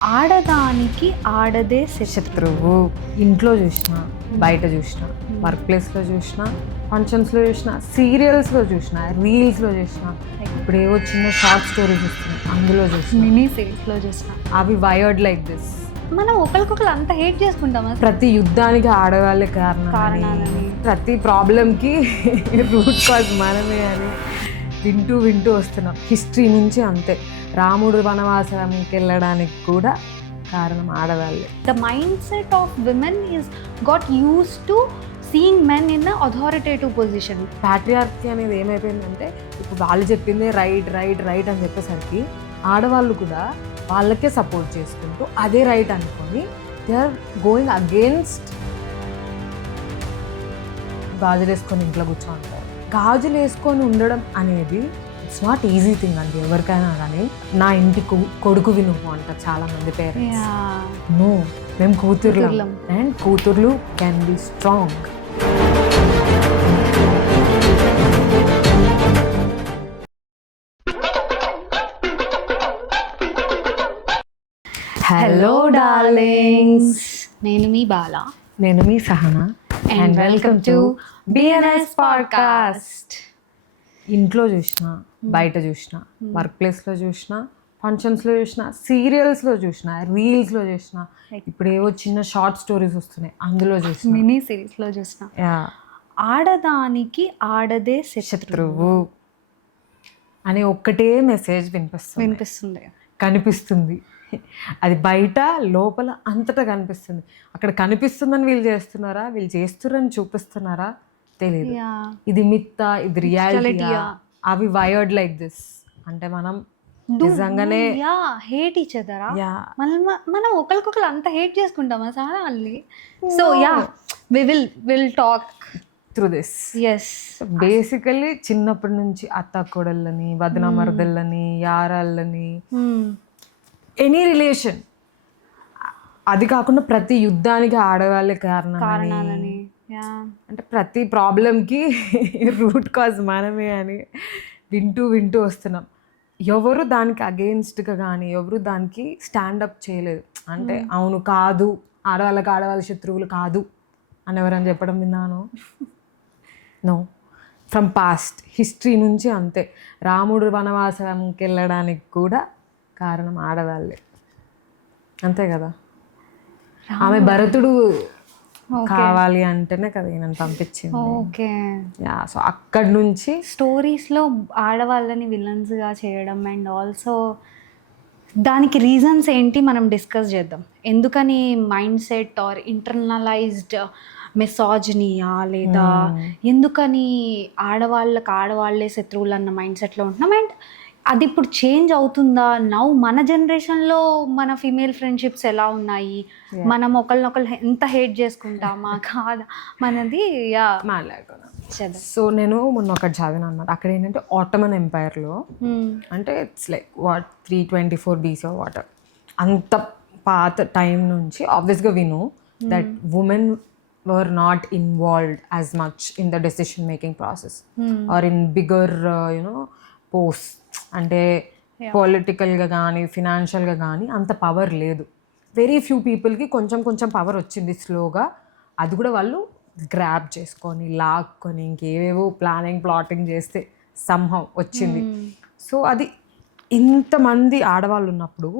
ఆడదానికి ఆడదే శత్రువు. ఇంట్లో చూసిన, బయట చూసిన, వర్క్ ప్లేస్లో చూసిన, ఫంక్షన్స్లో చూసిన, సీరియల్స్లో చూసిన, రీల్స్లో చూసిన, ఇప్పుడు ఏవో చిన్న షార్ట్ స్టోరీస్ వస్తున్నాయి అందులో చూసిన, మినీ సిరీస్లో చూసిన. అవి వైర్డ్ లైక్ దిస్. మనం ఒకరికొకరు అంత హేట్ చేసుకుంటామా? ప్రతి యుద్ధానికి ఆడవాళ్ళే కారణాలని, ప్రతి ప్రాబ్లంకి రూట్ కాజ్ మనమే అని వింటూ వస్తున్నాం. హిస్టరీ నుంచి అంతే. రాముడు వనవాసానికి వెళ్ళడానికి కూడా కారణం ఆడవాళ్ళే. The mindset of women is got used to seeing men in the authoritative position. Patriarchy అనేది ఏమైపోయిందంటే ఇప్పుడు వాళ్ళు చెప్పిందే రైట్ రైట్ రైట్ అని చెప్పేసరికి ఆడవాళ్ళు కూడా వాళ్ళకే సపోర్ట్ చేసుకుంటూ అదే రైట్ అనుకొని దే ఆర్ గోయింగ్ అగేన్స్ట్. గాజులు వేసుకొని ఇంట్లో కూర్చోంటారు. గాజులు వేసుకొని ఉండడం అనేది ఇట్స్ నాట్ ఈజీ థింగ్ అండి ఎవరికైనా. కానీ నా ఇంటి కొడుకువి నువ్వు అంటారు చాలా మంది పేరెంట్స్. నో, మేము కూతుర్లం అండ్ కూతుర్లు can be strong. Hello darlings, నేను మీ బాల. నేను మీ Sahana and welcome to BNS podcast. ఇంట్లో చూసిన, బయట చూసిన, వర్క్ ప్లేస్లో చూసిన, ఫంక్షన్స్లో చూసిన, సీరియల్స్లో చూసిన, రీల్స్లో చూసిన, ఇప్పుడు ఏవో చిన్న షార్ట్ స్టోరీస్ వస్తున్నాయి అందులో చూసిన, మినీ సిరీస్లో చూసిన. ఆడదానికి ఆడదే శత్రువు అనే ఒక్కటే మెసేజ్ వినిపిస్తుంది, కనిపిస్తుంది. అది బయట లోపల అంతటా కనిపిస్తుంది. అక్కడ కనిపిస్తుందని వీళ్ళు చేస్తున్నారా, వీళ్ళు చేస్తున్నారని చూపిస్తున్నారా తెలియదు. ఇది మిత్తా, ఇది రియాలిటీయా? అవి వైర్డ్ లైక్ దిస్. అంటే మనం నిజంగానే హేట్ ఈచ్ అదర్. మనం ఒకరికొకరు అంత హేట్ చేసుకుంటామా చాలా అల్లి? So yeah, we'll talk through this. Yes, basically చిన్నప్పటి నుంచి అత్త కోడళ్ళని, వదిన మరదళ్ళని, యారాళ్ళని, ఎనీ రిలేషన్, అది కాకుండా ప్రతి యుద్ధానికి ఆడవాళ్ళే కారణాలని, అంటే ప్రతి ప్రాబ్లంకి రూట్ కాజ్ మనమే అని వింటూ వస్తున్నాం. ఎవరు దానికి అగెయిన్స్ట్గా కానీ ఎవరు దానికి స్టాండప్ చేయలేదు. అంటే అవును కాదు, ఆడవాళ్ళ శత్రువులు కాదు అని ఎవరని చెప్పడం విన్నాను? నో. ఫ్రమ్ పాస్ట్ హిస్టరీ నుంచి అంతే. రాముడు వనవాసానికి వెళ్ళడానికి కూడా కారణం ఆడవాళ్ళే, అంతే కదా. ఆమె భరతుడు కావాలి అంటేనే కదా ఈయనను పంపించింది. Okay, yeah. సో అక్కడి నుంచి స్టోరీస్లో ఆడవాళ్ళని విలన్స్గా చేయడం అండ్ ఆల్సో దానికి రీజన్స్ ఏంటి మనం డిస్కస్ చేద్దాం. ఎందుకని మైండ్ సెట్ ఆర్ ఇంటర్నలైజ్డ్ మెసాజినియా, లేదా ఎందుకని ఆడవాళ్ళే శత్రువులు అన్న మైండ్ సెట్లో ఉంటున్నాం. అండ్ అది ఇప్పుడు చేంజ్ అవుతుందా? నౌ మన జనరేషన్లో మన ఫీమేల్ ఫ్రెండ్షిప్స్ ఎలా ఉన్నాయి, మనం ఒకరినొకరు ఎంత హేట్ చేసుకుంటామా కాదా మనది మాట్లాడుకున్నాం. సో నేను మొన్న ఒకటి చదివాను అనమాట. అక్కడ ఏంటంటే ఆటమన్ ఎంపైర్లో అంటే ఇట్స్ లైక్ 324 BC వాటర్, అంత పాత టైం నుంచి ఆబ్వియస్గా we know that women were not involved as much in the decision making process or in bigger post. అంటే పొలిటికల్గా కానీ ఫినాన్షియల్గా కానీ అంత పవర్ లేదు. వెరీ ఫ్యూ పీపుల్కి కొంచెం పవర్ వచ్చింది స్లోగా. అది కూడా వాళ్ళు గ్రాబ్ చేసుకొని లాక్కొని ఇంకేవేవో ప్లాటింగ్ చేస్తే సంహవ్ వచ్చింది. సో అది ఇంతమంది ఆడవాళ్ళు ఉన్నప్పుడు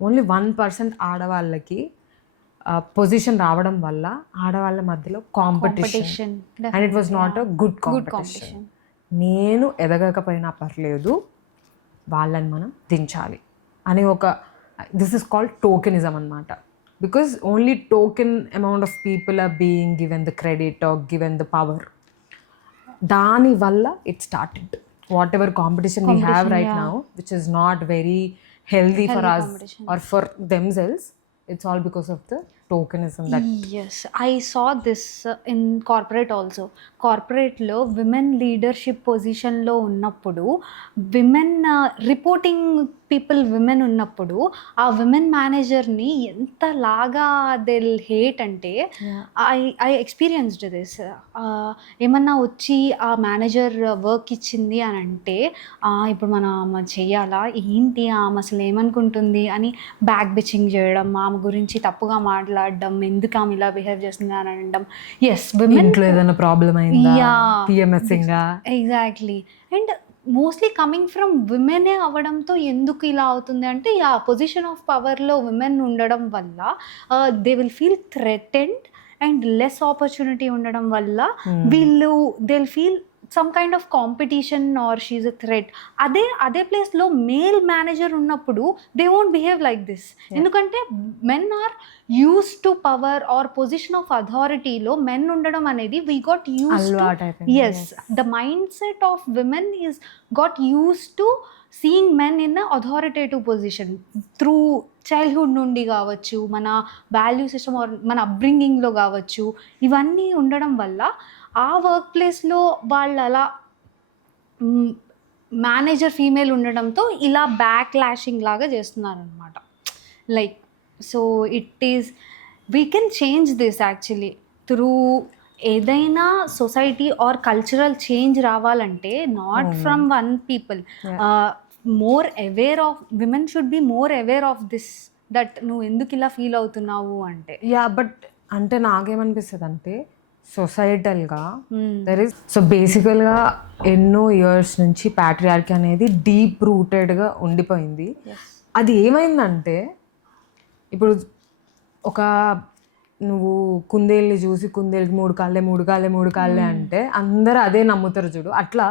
ఓన్లీ 1% ఆడవాళ్ళకి పొజిషన్ రావడం వల్ల ఆడవాళ్ళ మధ్యలో competition, and it was not a good competition. నేను ఎదగకపోయినా పర్లేదు, వాళ్ళని మనం దించాలి అని ఒక, దిస్ ఇస్ కాల్డ్ టోకెనిజం అనమాట. Because only token amount of people are being given the credit or given the power. దానివల్ల it started whatever competition we have right now, which is not very healthy for us or for themselves. It's all because of the tokenism that Yes, I saw this in corporate also. కార్పొరేట్లో women leadership పొజిషన్లో ఉన్నప్పుడు women reporting people women ఉన్నప్పుడు ఆ women మేనేజర్ని ఎంతలాగా they hate అంటే I experienced this. ఏమన్నా వచ్చి ఆ మేనేజర్ వర్క్ ఇచ్చింది అని అంటే ఇప్పుడు మనం ఆమె చెయ్యాలా ఏంటి ఆమె అసలు ఏమనుకుంటుంది అని బ్యాక్ బిచ్చింగ్ చేయడం, ఆమె గురించి తప్పుగా మాట్లాడడం, ఎందుకు ఆమె ఇలా బిహేవ్ చేస్తుంది అని అనడం. ఎస్, విమెన్ ఇంట్లో ఏదైనా ప్రాబ్లం అయిందా, PMSing exactly. And mostly coming from విమెనే అవ్వడంతో ఎందుకు ఇలా అవుతుంది అంటే ఆ పొజిషన్ ఆఫ్ పవర్లో విమెన్ ఉండడం వల్ల they will feel threatened and less opportunity ఉండడం వల్ల వీళ్ళు they will feel some kind of competition or she a threat. అదే ప్లేస్లో మేల్ మేనేజర్ ఉన్నప్పుడు they won't behave like this. ఎందుకంటే men are used to power or position of అథారిటీలో men ఉండడం అనేది we got used to. Yes, the mindset of women is got used to seeing men in a authoritative position through childhood నుండి కావచ్చు, మన value system are మన అప్బ్రింగింగ్లో కావచ్చు. ఇవన్నీ ఉండడం వల్ల ఆ వర్క్ ప్లేస్లో వాళ్ళు అలా మేనేజర్ ఫీమేల్ ఉండడంతో ఇలా బ్యాక్ లాషింగ్ లాగా చేస్తున్నారు అనమాట. Like so it is we can change this actually through ఏదైనా సొసైటీ ఆర్ కల్చరల్ చేంజ్ రావాలంటే not from one people. More aware of women should be more aware of this, that నువ్వు ఎందుకు ఇలా feel అవుతున్నావు అంటే. బట్ అంటే నాకేమనిపిస్తుంది అంటే సొసైటల్గా there is so బేసికల్గా ఎన్నో ఇయర్స్ నుంచి ప్యాట్రియార్కీ అనేది డీప్ రూటెడ్గా ఉండిపోయింది. అది ఏమైందంటే ఇప్పుడు ఒక నువ్వు కుందేల్ని చూసి కుందేలుకి 3 కాళ్ళే అంటే అందరూ అదే నమ్ముతారు చూడు. అట్లా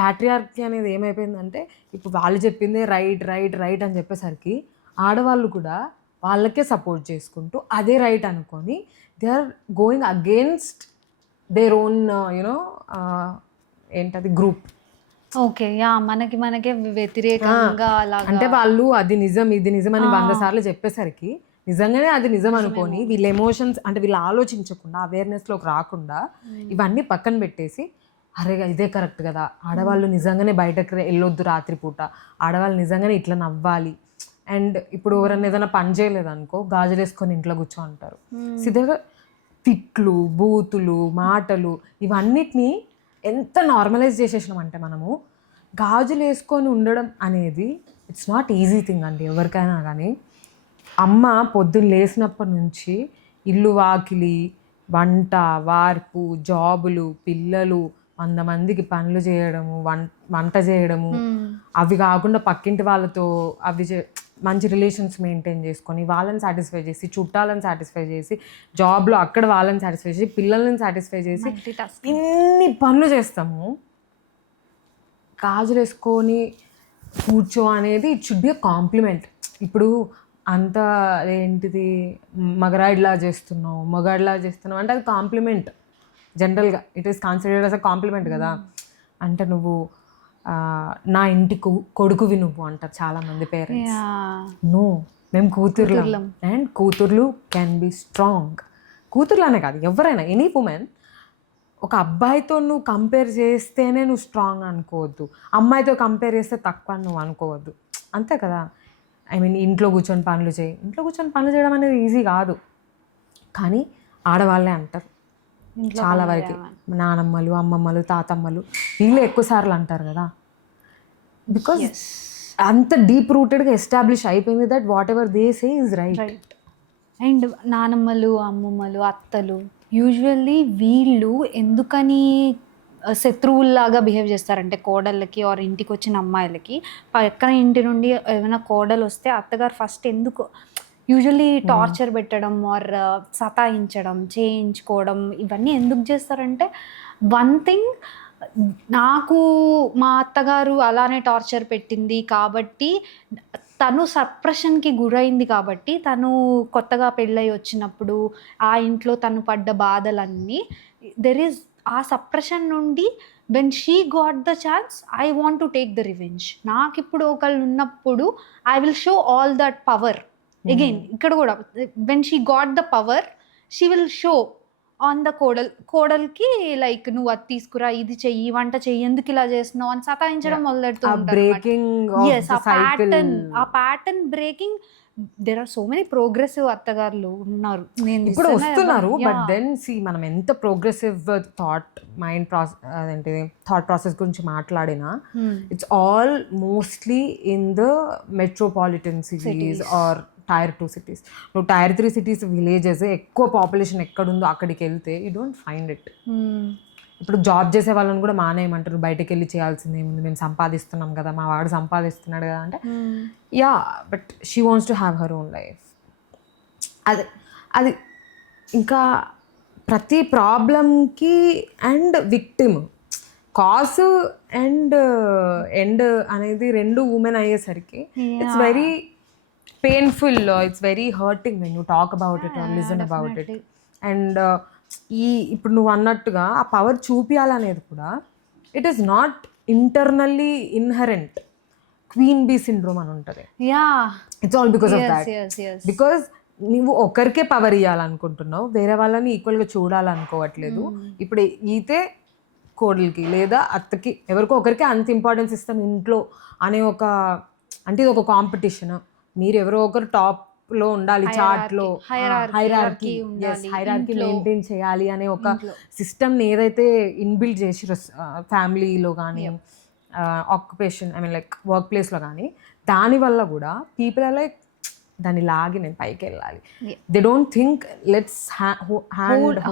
ప్యాట్రియార్కీ అనేది ఏమైపోయిందంటే ఇప్పుడు వాళ్ళు చెప్పిందే రైట్ అని చెప్పేసరికి ఆడవాళ్ళు కూడా వాళ్ళకే సపోర్ట్ చేసుకుంటూ అదే రైట్ అనుకొని they are going against their own ఏంటది గ్రూప్. ఓకే, యా, మనకే వ్యతిరేకంగా అంటే వాళ్ళు అది నిజం ఇది నిజం అని 100 సార్లు చెప్పేసరికి నిజంగానే అది నిజం అనుకొని వీళ్ళ ఎమోషన్స్ అంటే వీళ్ళు ఆలోచించకుండా అవేర్నెస్లోకి రాకుండా ఇవన్నీ పక్కన పెట్టేసి అరే ఇదే కరెక్ట్ కదా, ఆడవాళ్ళు నిజంగానే బయటకు వెళ్ళొద్దు రాత్రిపూట, ఆడవాళ్ళు నిజంగానే ఇట్లా నవ్వాలి. అండ్ ఇప్పుడు ఎవరైనా ఏదైనా పని చేయలేదు అనుకో గాజులు వేసుకొని ఇంట్లో కూర్చో అంటారు. సిద్ధంగా తిట్లు, బూతులు, మాటలు ఇవన్నిటినీ ఎంత నార్మలైజ్ చేసేసినామంటే మనము గాజులు వేసుకొని ఉండడం అనేది ఇట్స్ నాట్ ఈజీ థింగ్ అండి ఎవరికైనా కానీ. అమ్మ పొద్దున్న లేచినప్పటి నుంచి ఇల్లు వాకిలి వంట వార్పు జాబులు పిల్లలు 100 మందికి పనులు చేయడము వంట చేయడము, అవి కాకుండా పక్కింటి వాళ్ళతో మంచి రిలేషన్స్ మెయింటైన్ చేసుకొని వాళ్ళని సాటిస్ఫై చేసి చుట్టాలను సాటిస్ఫై చేసి జాబ్లో అక్కడ వాళ్ళని సాటిస్ఫై చేసి పిల్లల్ని సాటిస్ఫై చేసి ఇన్ని పనులు చేస్తాము. గాజులు వేసుకొని కూర్చో అనేది it should be a compliment. ఇప్పుడు అంత ఏంటిది మగరాయిడ్లా చేస్తున్నావు అంటే అది కాంప్లిమెంట్. జనరల్గా it is considered as a compliment కదా. అంటే నువ్వు నా ఇంటి కొడుకువి నువ్వు అంటారు చాలామంది పేరెంట్స్. నో, మేము కూతుర్లం. అండ్ కూతుర్లు క్యాన్ బి స్ట్రాంగ్. కూతుర్లనే కాదు ఎవరైనా ఎనీ ఉమెన్. ఒక అబ్బాయితో నువ్వు కంపేర్ చేస్తేనే నువ్వు స్ట్రాంగ్ అనుకోవద్దు, అమ్మాయితో కంపేర్ చేస్తే తక్కువ నువ్వు అనుకోవద్దు. అంతే కదా. ఇంట్లో కూర్చొని పనులు చేయడం అనేది ఈజీ కాదు. కానీ ఆడవాళ్ళే అంటారు చాలా వరకు. నానమ్మలు అమ్మమ్మలు తాతమ్మలు వీళ్ళే ఎక్కువ సార్లు అంటారు కదా. బికాజ్ అంత డీప్ రూటెడ్గా ఎస్టాబ్లిష్ అయిపోయింది that whatever they say is right. And నానమ్మలు అమ్మమ్మలు అత్తలు యూజువల్లీ వీళ్ళు ఎందుకని శత్రువుల్లాగా బిహేవ్ చేస్తారంటే కోడళ్ళకి ఆర్ ఇంటికి వచ్చిన అమ్మాయిలకి పక్కన ఇంటి నుండి ఏమైనా కోడలు వస్తే అత్తగారు ఫస్ట్ ఎందుకు యూజువల్లీ టార్చర్ పెట్టడం ఆర్ సతాయించడం చేయించుకోవడం ఇవన్నీ ఎందుకు చేస్తారంటే వన్ థింగ్, నాకు మా అత్తగారు అలానే టార్చర్ పెట్టింది కాబట్టి తను సప్రెషన్కి గురైంది కాబట్టి తను కొత్తగా పెళ్ళై వచ్చినప్పుడు ఆ ఇంట్లో తను పడ్డ బాధలన్నీ దెర్ ఈజ్ ఆ సప్రెషన్ నుండి when she got the chance I want to take the revenge. నాకు ఇప్పుడు ఒకళ్ళు ఉన్నప్పుడు I will show all that power again ఇక్కడ కూడా when she got the power she will show on the కోడల్కి like నువ్వు అది తీసుకురా, ఇది చెయ్యి, వంట చెయ్యి, ఎందుకు ఇలా చేస్తున్నావు అని సతాయించడం మొదలెడుతూ breaking a pattern breaking. There are so many progressive అత్తగారులు ఉన్నారు, నేను ఇప్పుడు వస్తున్నారు. బట్ దెన్ మనం ఎంత ప్రోగ్రెసివ్ థాట్ ప్రాసెస్ గురించి మాట్లాడినా it's all mostly in the metropolitan cities or Tier 2 cities. నువ్వు Tier 3 cities విలేజెస్ ఎక్కువ పాపులేషన్ ఎక్కడుందో అక్కడికి వెళ్తే యూ డోంట్ ఫైండ్ ఇట్. ఇప్పుడు జాబ్ చేసే వాళ్ళని కూడా మానేయమంటారు, బయటకు వెళ్ళి చేయాల్సింది ఏముంది, మేము సంపాదిస్తున్నాం కదా, మా వాడు సంపాదిస్తున్నాడు కదా అంటే yeah, but she wants to have her own life. అది ఇంకా ప్రతి ప్రాబ్లంకి and victim cause and end అనేది రెండు ఉమెన్ అయ్యేసరికి it's very painful, it's very hurting when you talk about it or listen about it. And ఇప్పుడు నువ్వు అన్నట్టుగా ఆ పవర్ చూపించాలనేది కూడా it is not internally inherent. Queen bee syndrome అని ఉంటుంది. It's all because of that. Because నువ్వు ఒకరికే పవర్ ఇవ్వాలనుకుంటున్నావు, వేరే వాళ్ళని ఈక్వల్గా చూడాలనుకోవట్లేదు. ఇప్పుడు ఈతే కోడలికి లేదా అత్తకి ఎవరికో ఒకరికి అంత ఇంపార్టెన్స్ ఇస్తాం ఇంట్లో అనే ఒక, అంటే ఇది ఒక కాంపిటీషన్. మీరు ఎవరో ఒకరు టాప్ లో ఉండాలి, చార్ట్ లో హైరార్కీ మెయింటైన్ చేయాలి అనే ఒక సిస్టమ్ని ఏదైతే ఇన్బిల్డ్ చేసి ఫ్యామిలీలో కానీ ఆక్యుపేషన్ లైక్ వర్క్ ప్లేస్లో కానీ, దానివల్ల కూడా పీపుల్ ఆర్ లైక్ దాన్ని లాగి నేను పైకి వెళ్ళాలి. They don't think let's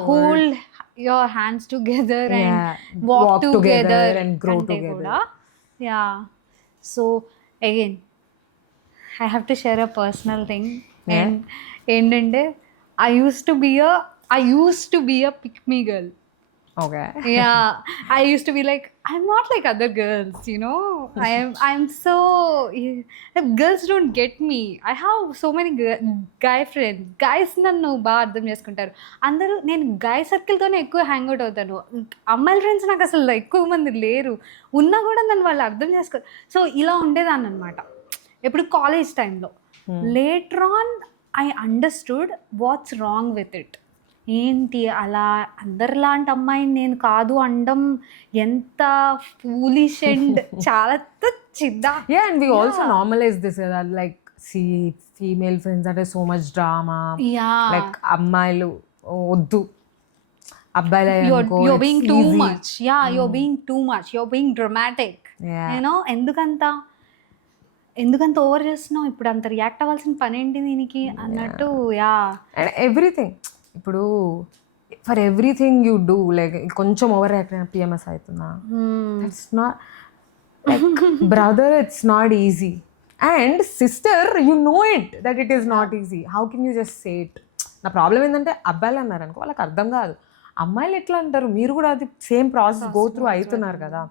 hold your hands together and walk together and grow together. So again I have to share a personal thing. And ఏంటంటే I used to be a pick me girl. Okay. Yeah, I used to be like, I'm not like other girls, you know. I'm so, girls don't get me. I have so many guy friends. Guys నన్ను బాగా అర్థం చేసుకుంటారు అందరూ. నేను guy సర్కిల్తోనే ఎక్కువ hang out అవుతాను. అమ్మాయిల friends నాకు అసలు ఎక్కువ మంది లేరు, ఉన్నా కూడా నన్ను వాళ్ళు అర్థం చేసుకోరు. సో ఇలా ఉండేదాన్ని అనమాట ఎప్పుడు కాలేజ్ టైంలో. Later on I understood what's wrong with it. ఏంటి అలా అందరిలాంటి అమ్మాయిని నేను కాదు అనడం ఎంత ఫూలిష్ అండ్ చాలా చిద్దా. And we also normalise this like female friends అంటే సో మచ్ డ్రామా, లైక్ అమ్మాయిలు వద్దు అబ్బాయిలు you're being too much. You're being too much, you're being dramatic. You know, ఎందుకంత ఓవర్ చేస్తున్నావు, ఇప్పుడు అంత రియాక్ట్ అవ్వాల్సిన పని ఏంటి దీనికి అన్నట్టు. అండ్ ఎవ్రీథింగ్ ఇప్పుడు for everything you do like కొంచెం ఓవర్ రియాక్ట్ అయిన పిఎంఎస్ అవుతుందా? It's not like brother, it's not easy. And sister, you know it that it is not easy. How can you just say it? నా problem ఏంటంటే అబ్బాయిలు అన్నారు అనుకో వాళ్ళకి అర్థం కాదు, అమ్మాయిలు ఎట్లా అంటారు, మీరు కూడా అది సేమ్ ప్రాసెస్ గో త్రూ అవుతున్నారు కదా.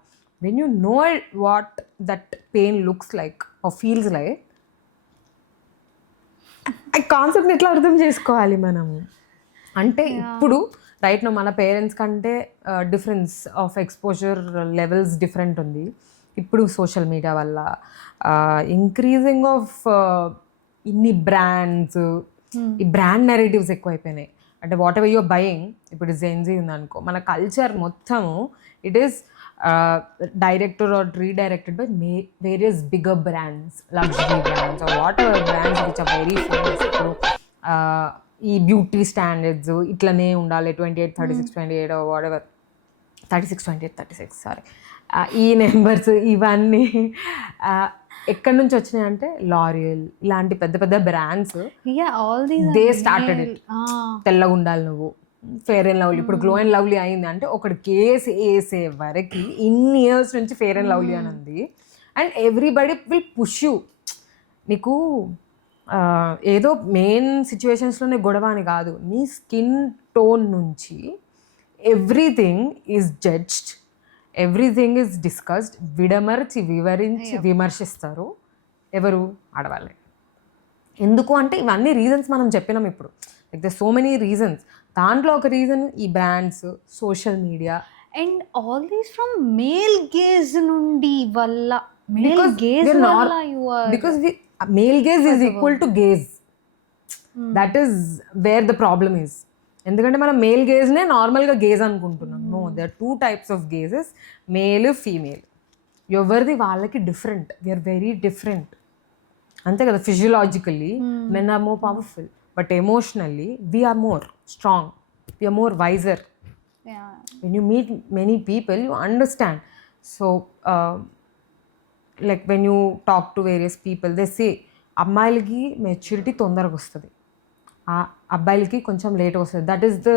when you know what that pain looks like or feels like, ఆ కాన్సెప్ట్ని ఎట్లా అర్థం చేసుకోవాలి మనం అంటే ఇప్పుడు రైట్ నో మన పేరెంట్స్ కంటే difference of exposure levels different ఉంది. ఇప్పుడు సోషల్ మీడియా వల్ల ఇంక్రీజింగ్ ఆఫ్ ఇన్ని బ్రాండ్స్, ఈ బ్రాండ్ నెరేటివ్స్ ఎక్కువైపోయినాయి. అంటే వాట్ ఎవర్ యూర్ బయింగ్, ఇప్పుడు జెన్జీ ఉందనుకో, మన కల్చర్ మొత్తము it is directed or redirected by various bigger brands, luxury brands or whatever brands which are very famous. ఇప్పుడు ఈ బ్యూటీ స్టాండర్డ్స్ ఇట్లనే ఉండాలి, 28, 36, 28 or whatever, 36, 28, 36 సారీ, ఈ నెంబర్స్ ఇవన్నీ ఎక్కడి నుంచి వచ్చినాయి అంటే లారియల్ ఇలాంటి పెద్ద పెద్ద బ్రాండ్స్ దే స్టార్టెడ్ ఇట్. తెల్లగా ఉండాలి నువ్వు, ఫెయిర్ అండ్ లవ్లీ. ఇప్పుడు గ్లో అండ్ లవ్లీ అయింది అంటే ఒకటి కేసు వేసే వరకు ఇన్ని ఇయర్స్ నుంచి ఫెయిర్ అండ్ లవ్లీ అని ఉంది. And everybody will push you. నీకు ఏదో మెయిన్ సిచ్యువేషన్స్లోనే గొడవ అని కాదు, నీ స్కిన్ టోన్ నుంచి everything is judged, everything is discussed. విడమర్చి వివరించి విమర్శిస్తారు ఎవరు? ఆడవాళ్ళే. ఎందుకు అంటే ఇవన్నీ రీజన్స్ మనం చెప్పినాం ఇప్పుడు, like the so many reasons. దాంట్లో ఒక రీజన్ ఈ brands, social media and all these from male gaze నుండి వల్ల. మేల్ గేజ్ వల్ల because male gaze is equal to gaze. That is where the problem is. ఎందుకంటే మనం మేల్ గేజ్నే నార్మల్గా గేజ్ అనుకుంటున్నాం. No, they are 2 types of gazes, male female. ఎవరిది వాళ్ళకి డిఫరెంట్, వీఆర్ వెరీ డిఫరెంట్, అంతే కదా. Physiologically men are more powerful, but emotionally we're more strong, we're more wiser. Yeah. When you meet many people, you understand. So like when you talk to various people, they say అమ్మాయిలకి maturity తొందరగా వస్తుంది, అబ్బాయిలకి కొంచెం లేట్గా వస్తుంది. That is the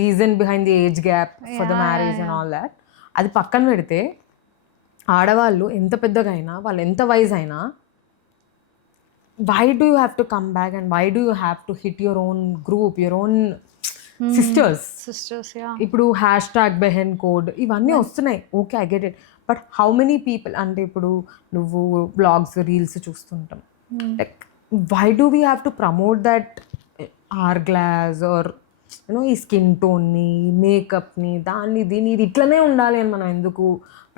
reason behind the age gap for the marriage and all that. అది పక్కన పెడితే ఆడవాళ్ళు ఎంత పెద్దగా అయినా, వాళ్ళు ఎంత వయసు అయినా, why do you have to come back and why do you have to hit your own group, your own sisters? Yeah. ఇప్పుడు #బెహెన్ కోడ్ ఇవన్నీ వస్తున్నాయి, okay, I get it. But how many people, అంటే ఇప్పుడు నువ్వు బ్లాగ్స్ రీల్స్ చూస్తుంటాం, like why do we have to promote that or glass or you know ఈ skin టోన్ని, మేకప్ని, దాన్ని దీన్ని, ఇది ఇట్లనే ఉండాలి అని మనం ఎందుకు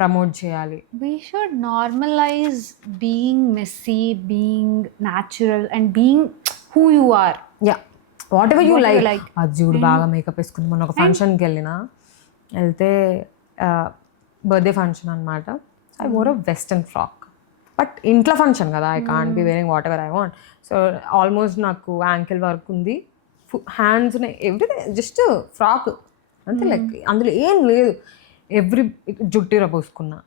ప్రమోట్ చేయాలి? We should normalize being messy, being natural, and being who you are. Yeah, what ever you Whatever you like. like. అది చూడు, బాగా మేకప్ వేసుకుంది. మొన్న ఒక ఫంక్షన్కి వెళ్తే బర్త్డే ఫంక్షన్ అనమాట. I wore a western frock, but ఇంట్లో ఫంక్షన్ కదా, I can't be wearing whatever I want. So almost నాకు యాంకిల్ వర్క్ ఉంది, హ్యాండ్స్ ఎవ్రీథింగ్, జస్ట్ ఫ్రాక్ అంతే, లైక్ అందులో ఏం లేదు. జుట్టిర పోసుకున్నా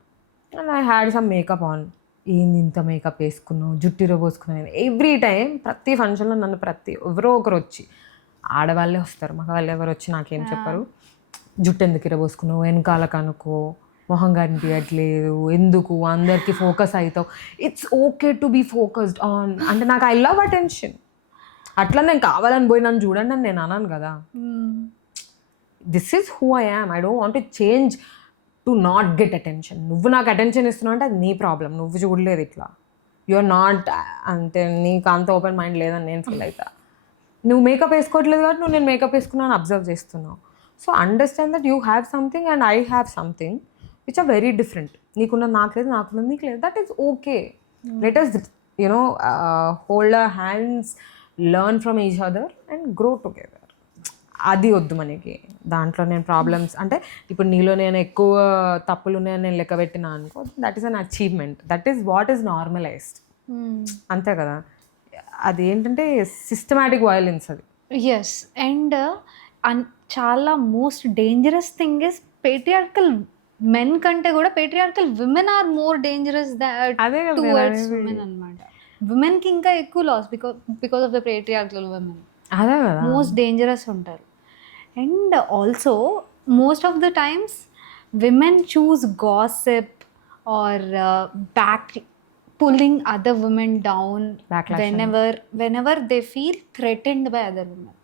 and I had some makeup on. ఏంది ఇంత మేకప్ వేసుకున్నావు, జుట్టిర పోసుకున్నావు? ఎవ్రీ టైం ప్రతి ఫంక్షన్లో నన్ను ఎవరో ఒకరు వచ్చి, ఆడవాళ్ళే వస్తారు, మగవాళ్ళు ఎవరు వచ్చి నాకేం చెప్పరు, జుట్టు ఎందుకు ఇరబోసుకున్నావు, వెనకాల కనుకో, మొహం కనిపించట్లేదు, ఎందుకు అందరికీ ఫోకస్ అవుతావు. It's okay to be focused on, అంటే నాకు ఐ లవ్ అటెన్షన్. అట్లా నేను కావాలని పోయి నన్ను చూడండి అని నేను అన్నాను కదా. This is who I am. I don't want to change to not get attention. నువ్వు నాకు అటెన్షన్ ఇస్తున్నావు అంటే అది నీ ప్రాబ్లం, నువ్వు చూడలేదు ఇట్లా, యూఆర్ నాట్, అంటే నీకు అంత ఓపెన్ మైండ్ లేదని నేను ఫీల్ అవుతా. నువ్వు మేకప్ వేసుకోవట్లేదు కాబట్టి నేను మేకప్ వేసుకున్నాను అబ్జర్వ్ చేస్తున్నావు. So understand that you have something and I have something which are very different. నీకున్నది నాకు లేదు, నాకున్నది నీకు లేదు. That is okay. Let us you know hold our hands, learn from each other and grow together. అది వద్దు మనకి. దాంట్లో నేను ప్రాబ్లమ్స్, అంటే ఇప్పుడు నీలో నేను ఎక్కువ తప్పులు ఉన్నాయని నేను లెక్క పెట్టినా అనుకో, that is an achievement, that is what is normalized, అంతే కదా. అది ఏంటంటే సిస్టమాటిక్ వయలెన్స్ అది. ఎస్, అండ్ చాలా most dangerous thing is patriarchal men కంటే కూడా patriarchal women are more dangerous అదే కదా టువర్డ్స్ విమెన్ అనమాట. విమెన్కి ఇంకా ఎక్కువ loss because of the patriarchal women. అదే కదా మోస్ట్ డేంజరస్ ఉంటారు. And also most of the times women choose gossip or back pulling other women down whenever they feel threatened by other women.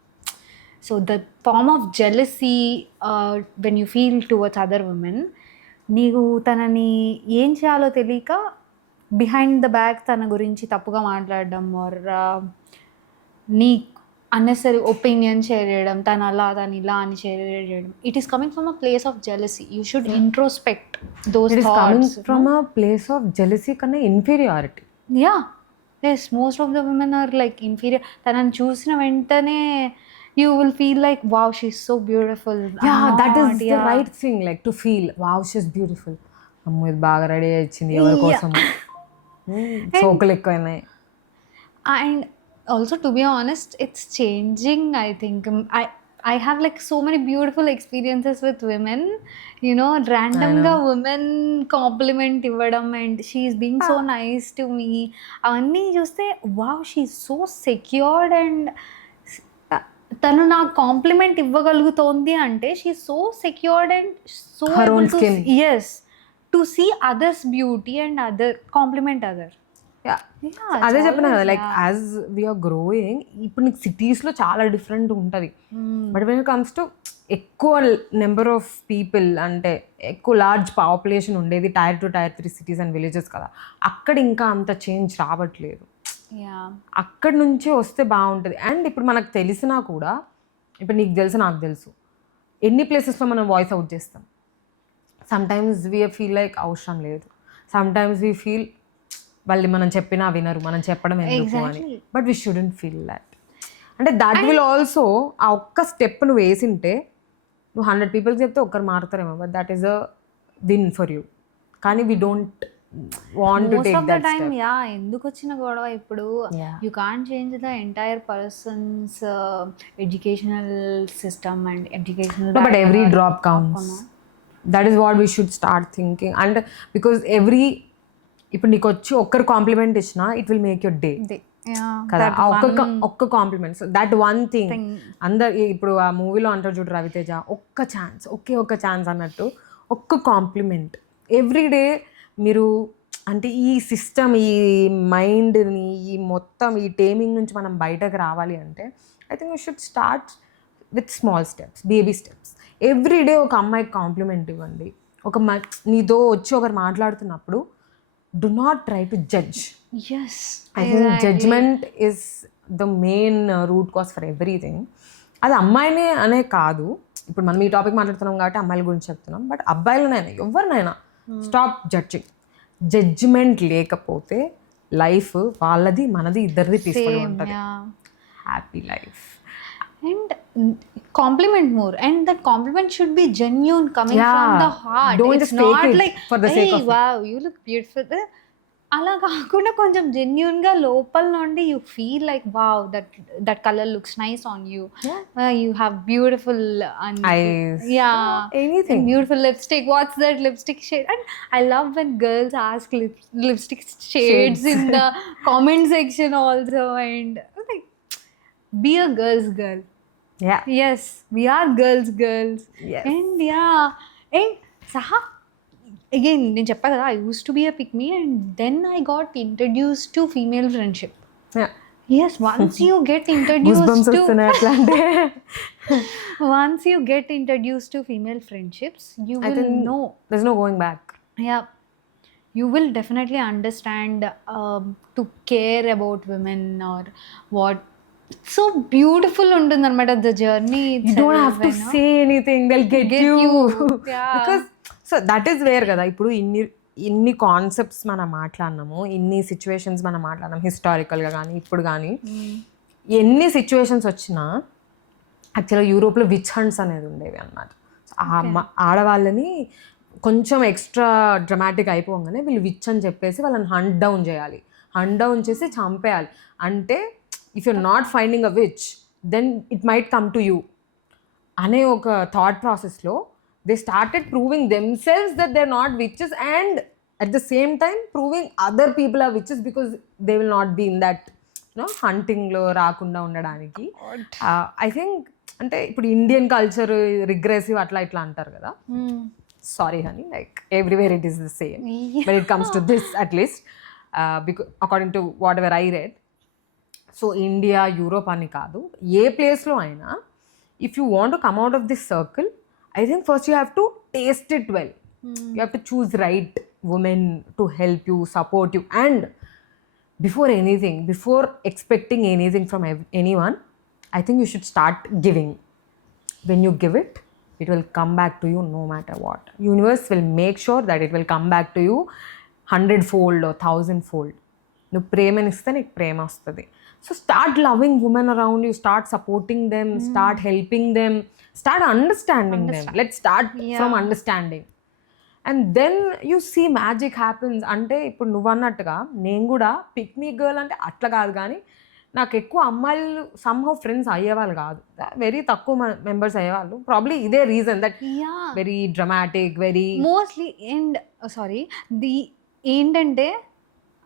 So the form of jealousy when you feel towards other women, నీకు తనని ఏం చేయాలో తెలియక behind the back తన గురించి తప్పుగా మాట్లాడడం are నీ అన్నెసరీ ఒపీనియన్ షేర్ చేయడం, తను అలా తను ఇలా అని షేర్ చేయడం. It is coming from a place of jealousy. You should introspect those thoughts. From a place of jealousy కన్నా inferiority. Yeah, yes, most of the women are like inferior. తనని చూసిన వెంటనే you will feel like wow, she's so beautiful. Yeah, that is the right thing, like to feel wow, she's beautiful. అమ్మో ఇది బాగా ready అయ్యింది ఎవరి కోసం, సోకులు ఎక్కువైనాయి. And also to be honest, it's changing. I think I have like so many beautiful experiences with women, you know, randomly women compliment ivvadam and she's being so nice to me. Avanni chuste wow, she's so secured and తను నాకు complement ఇవ్వగలుగుతోంది అంటే she so secured and so able to yes to see others beauty and other compliment other. అదే చెప్పినా కదా, like as we are growing, ఇప్పుడు నీకు సిటీస్లో చాలా డిఫరెంట్ ఉంటుంది. But when it comes to ఎక్కువ నెంబర్ ఆఫ్ పీపుల్, అంటే ఎక్కువ లార్జ్ పాపులేషన్ ఉండేది Tier 2 Tier 3 cities and villages కదా, అక్కడ ఇంకా అంత చేంజ్ రావట్లేదు. అక్కడి నుంచి వస్తే బాగుంటుంది. అండ్ ఇప్పుడు మనకు తెలిసినా కూడా, ఇప్పుడు నీకు తెలుసు నాకు తెలుసు, ఎన్ని ప్లేసెస్లో మనం వాయిస్ అవుట్ చేస్తాం. సమ్టైమ్స్ వీ ఫీల్ లైక్ అవసరం లేదు, సమ్టైమ్స్ వీ ఫీల్ వాళ్ళు మనం చెప్పినా వినరు, మనం చెప్పడం ఎందుకు అని. But we shouldn't feel that. అంటే దట్ విల్ ఆల్సో ఆ ఒక్క స్టెప్ నువ్వు వేసింటే నువ్వు 100 పీపుల్కి చెప్తే ఒక్కరు మారుతారేమో, but that is a win for you. కానీ we don't want to take that time yeah ఎందుకు వచ్చిన గొడవ ఇప్పుడు you can't change the entire person's educational system and educational but every drop counts. That is what we should start thinking. And because ఇప్పుడు నీకు వచ్చి ఒక్కరు compliment ఇచ్చినా it will make your day కదా. ఒక్క కాంప్లిమెంట్, దట్ వన్ థింగ్. అందరు ఇప్పుడు ఆ మూవీలో అంటారు చూడు రవితేజ, ఒక్క ఛాన్స్ అన్నట్టు ఒక్క కాంప్లిమెంట్ ఎవ్రీడే. మీరు అంటే ఈ సిస్టమ్, ఈ మైండ్ని, ఈ మొత్తం ఈ టేమింగ్ నుంచి మనం బయటకు రావాలి అంటే I think we should start with small steps, baby steps. Everyday ఒక అమ్మాయికి కాంప్లిమెంట్ ఇవ్వండి. నీతో వచ్చి ఒకరు మాట్లాడుతున్నప్పుడు do not try to judge. Yes, I think judgment is the main root cause for everything. అది అమ్మాయినే అనే కాదు, ఇప్పుడు మనం ఈ టాపిక్ మాట్లాడుతున్నాం కాబట్టి అమ్మాయిల గురించి చెప్తున్నాం, బట్ అబ్బాయిలనైనా ఎవరినైనా స్టాప్ జడ్జింగ్. జడ్జిమెంట్ లేకపోతే లైఫ్ వాళ్ళది మనది ఇద్దరిది తీసుకొని ఉంటుంది, happy life. And compliment more, and that compliment should be genuine, coming from the heart. Don't It's just take not it like for the sake hey, of it. wow, you look beautiful. అలా కాకుండా కొంచెం genuine గా లోపల నుండి you feel like wow that colour looks nice on you, you have beautiful eyes, anything, beautiful lipstick, what's that lipstick shade. And I love when girls ask lipstick shades in the comment section also, and like be a girl's girl. Yeah. Yes, we are girls. Yes. And and Saha, again నేను చెప్పా కదా, I used to be a pick me, and then I got introduced to female friendship. Yeah. Yes, once you get introduced Goosebumps to వస్తున్నాయి అట్లా అంటే. once you get introduced to female friendships, you I will think know. there's no going back. Yeah, you will definitely understand to care about women or what. So beautiful ఉంటుందన్నమాట the journey. You don't have to say anything, they'll get you. Yeah. Because so that is where కదా ఇప్పుడు ఇన్ని concepts మనం మాట్లాడినాము, ఇన్ని situations మనం మాట్లాడినాం హిస్టారికల్గా కానీ ఇప్పుడు కానీ. ఎన్ని సిచ్యువేషన్స్ వచ్చినా యాక్చువల్గా యూరోప్లో విచ్ హంట్స్ అనేది ఉండేవి అన్నమాట. ఆడవాళ్ళని కొంచెం ఎక్స్ట్రా డ్రమాటిక్ అయిపోగానే వీళ్ళు విచ్ అని చెప్పేసి వాళ్ళని హంట్ డౌన్ చేయాలి, హంట్ డౌన్ చేసి చంపేయాలి. అంటే if you're not finding a witch then it might come to you అనే ఒక థాట్ ప్రాసెస్లో they started proving themselves that they are not witches, and at the same time proving other people are witches because they will not be in that హంటింగ్లో రాకుండా ఉండడానికి. I think అంటే ఇప్పుడు Indian culture regressive అట్లా ఇట్లా అంటారు కదా. Sorry honey, like everywhere it is the same, but it comes to this at least because according to what ever I read. So India, Europe అని కాదు, ఏ ప్లేస్లో అయినా if you want to come out of this circle, I think first you have to taste it well. You have to choose right women to help you, support you, and before anything, before expecting anything from anyone, I think you should start giving. When you give it, it will come back to you no matter what. Universe will make sure that it will come back to you 100-fold or 1,000-fold. నువ్వు ప్రేమనిస్తే నీకు ప్రేమ వస్తుంది. So start loving women around you, start supporting them, start helping them, start understanding them. Let's start from understanding, and then you see magic happens. అంటే ఇప్పుడు నువ్వు అన్నట్టుగా నేను కూడా పిక్ మీ గర్ల్ అంటే అట్లా కాదు, కానీ నాకు ఎక్కువ అమ్మాయిలు సమ్హౌ ఫ్రెండ్స్ అయ్యేవాళ్ళు కాదు, వెరీ తక్కువ మెంబర్స్ అయ్యేవాళ్ళు. ప్రాబ్లీ ఇదే reason that very dramatic, very mostly. And sorry, ఏంటంటే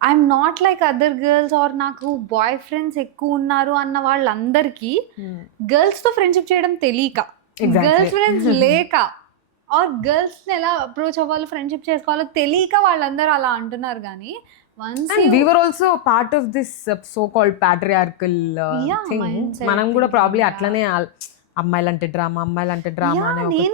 I'm not like other girls, or నాకు బాయ్ ఫ్రెండ్స్ ఎక్కువ ఉన్నారు అన్న వాళ్ళందరికీ గర్ల్స్తో ఫ్రెండ్షిప్ చేయడం తెలియక, గర్ల్స్ ఫ్రెండ్స్ లేక, ఆర్ గర్ల్స్ని ఎలా అప్రోచ్ అవ్వాలో, ఫ్రెండ్షిప్ చేసుకోవాలో తెలియక వాళ్ళందరూ అలా అంటున్నారు. కానీ we were also part of this so-called patriarchal thing. మనం కూడా ప్రాబ్లీ అట్లనే అమ్మాయిలంటే డ్రామా అనే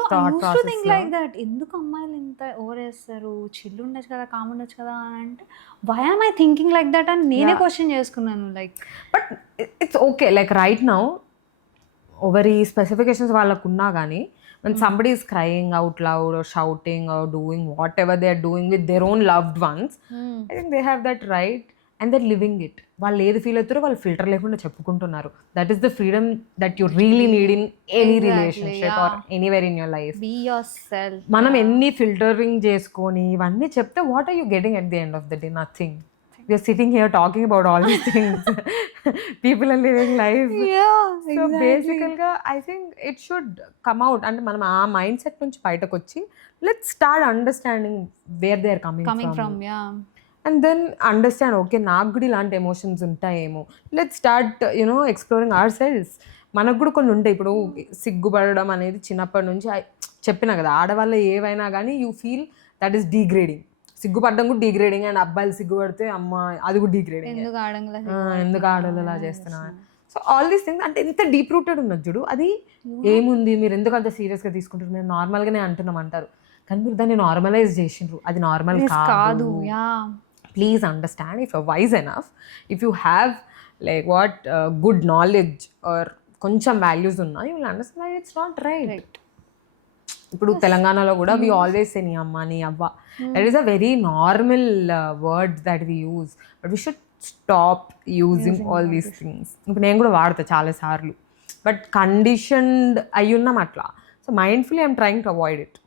ఒక థాట్ ప్రాసెస్ లైక్ దట్. ఎందుకు అమ్మాయిలు ఇంత ఓవర్ వేస్తారు, చిల్లు ఉండొచ్చు కదా, కామ్ ఉండొచ్చు కదా అని అంటే why am I thinking like that అని నేనే క్వశ్చన్ చేసుకున్నాను. Like but it's okay, like right now ovary specifications వాళ్ళకు ఉన్నా కానీ when somebody is crying out loud or shouting or doing whatever they are doing with their own loved ones, I think they have that right. And their living it. వాళ్ళు ఏది feel అవుతారో వాళ్ళు filter లేకుండా చెప్పుకుంటున్నారు. That is the freedom that you really need in any relationship or anywhere in your life. Be your self. మనం ఎన్ని filtering చేసుకొని ఇవన్నీ చెప్తే what are you getting at the end of the day? Nothing. We are sitting here talking about all these things. People are living life. So basically, I think it should come out. And మనం ఆ mind set నుంచి బయటకు వచ్చి let's start understanding where they are coming from. Yeah. And then understand, okay, నాకు కూడా ఇలాంటి emotions ఉంటాయేమో. Let's start exploring our selves. మనకు కూడా కొన్ని ఉంటాయి. ఇప్పుడు సిగ్గుపడడం అనేది చిన్నప్పటి నుంచి చెప్పినా కదా, ఆడవాళ్ళు ఏవైనా కానీ you feel that is degrading. సిగ్గుపడడం కూడా డీగ్రేడింగ్. అండ్ అబ్బాయిలు సిగ్గుపడితే అమ్మ అది కూడా డీగ్రేడింగ్. ఎందుకు ఆడవాళ్ళు అలా చేస్తున్నా? సో ఆల్ దీస్ థింగ్స్ అంటే ఎంత డీప్ రూటెడ్ ఉన్నది చూడు. అది ఏముంది, మీరు ఎందుకు అంత సీరియస్గా తీసుకుంటారు, మేము నార్మల్గానే అంటున్నాం అంటారు. కానీ మీరు దాన్ని నార్మలైజ్ చేసిండ్రు. అది నార్మల్ కాదు. Please understand, if you're wise enough, if you have like good knowledge or కొంచెం values ఉన్నా, you will understand that it's not right. ఇప్పుడు తెలంగాణలో కూడా we always say నీ అమ్మ నీ అవ్వ. That is a very normal word that we use, but we should stop using all these things. ఇప్పుడు నేను కూడా వాడతా చాలా సార్లు, బట్ కండిషన్డ్ అయ్యున్నాం అట్లా. So mindfully I'm trying to avoid it.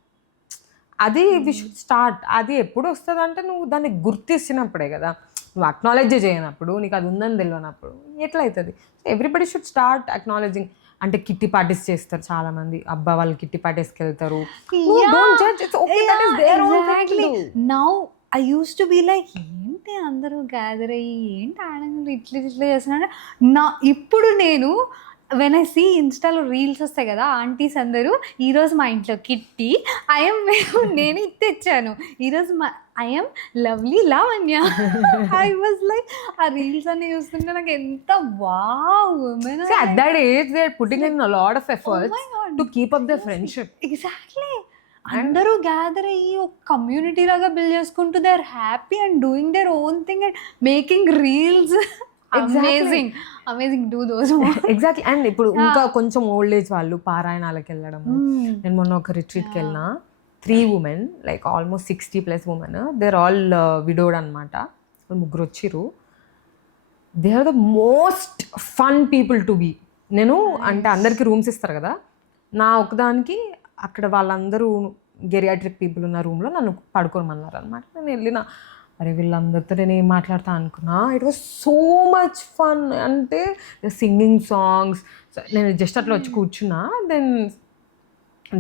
అది వి షుడ్ స్టార్ట్. అది ఎప్పుడు వస్తుంది అంటే నువ్వు దాన్ని గుర్తిస్తున్నప్పుడే కదా. నువ్వు అక్నాలెడ్జ్ చేయనప్పుడు, నీకు అది ఉందని తెలియనప్పుడు ఎట్లా అవుతుంది? So everybody should start acknowledging. అంటే కిట్టి పార్టీస్ చేస్తారు చాలా మంది, అబ్బా వాళ్ళు కిట్టి పార్టీస్కి వెళ్తారు. Now I used to be like, ఏంటి అందరూ గ్యాదర్ అయ్యి ఏంటి ఆడంగా ఇట్లా చేస్తున్నా. నా ఇప్పుడు నేను వెన్ ఐ సీ ఇన్స్టాలో రీల్స్ వస్తాయి కదా, ఆంటీస్ అందరూ ఈరోజు మా ఇంట్లో కిట్టి నేను ఇది తెచ్చాను, ఈరోజు I'm lovely Lavanya. I was like, ఆ రీల్స్ అన్ని చూస్తుంటే నాకు ఎంత wow. At that age they are putting in a lot of efforts to keep up their friendship. Exactly. అందరూ గ్యాదర్ అయ్యి ఒక కమ్యూనిటీ లాగా బిల్డ్ చేసుకుంటూ they are happy and doing their own thing and making reels. Amazing do those. Exactly. And ఇప్పుడు ఇంకా కొంచెం old age వాళ్ళు పారాయణాలకు వెళ్ళడం. నేను మొన్న ఒక రిట్రీట్కి వెళ్ళినా, 3 women, like almost 60+ women, they're all widowed అనమాట. 3 వచ్చిర్రు. They are the most fun people to be. నేను అంటే అందరికీ రూమ్స్ ఇస్తారు కదా, నా ఒకదానికి అక్కడ వాళ్ళందరూ గెరియాట్రిక్ పీపుల్ ఉన్న రూమ్లో నన్ను పడుకోమన్నారు అనమాట. నేను వెళ్ళిన, అరే వీళ్ళందరితో నేను ఏం మాట్లాడతా అనుకున్నా. It was so much fun. అంటే సింగింగ్ సాంగ్స్. నేను జస్ట్ అట్లా వచ్చి కూర్చున్నా. దెన్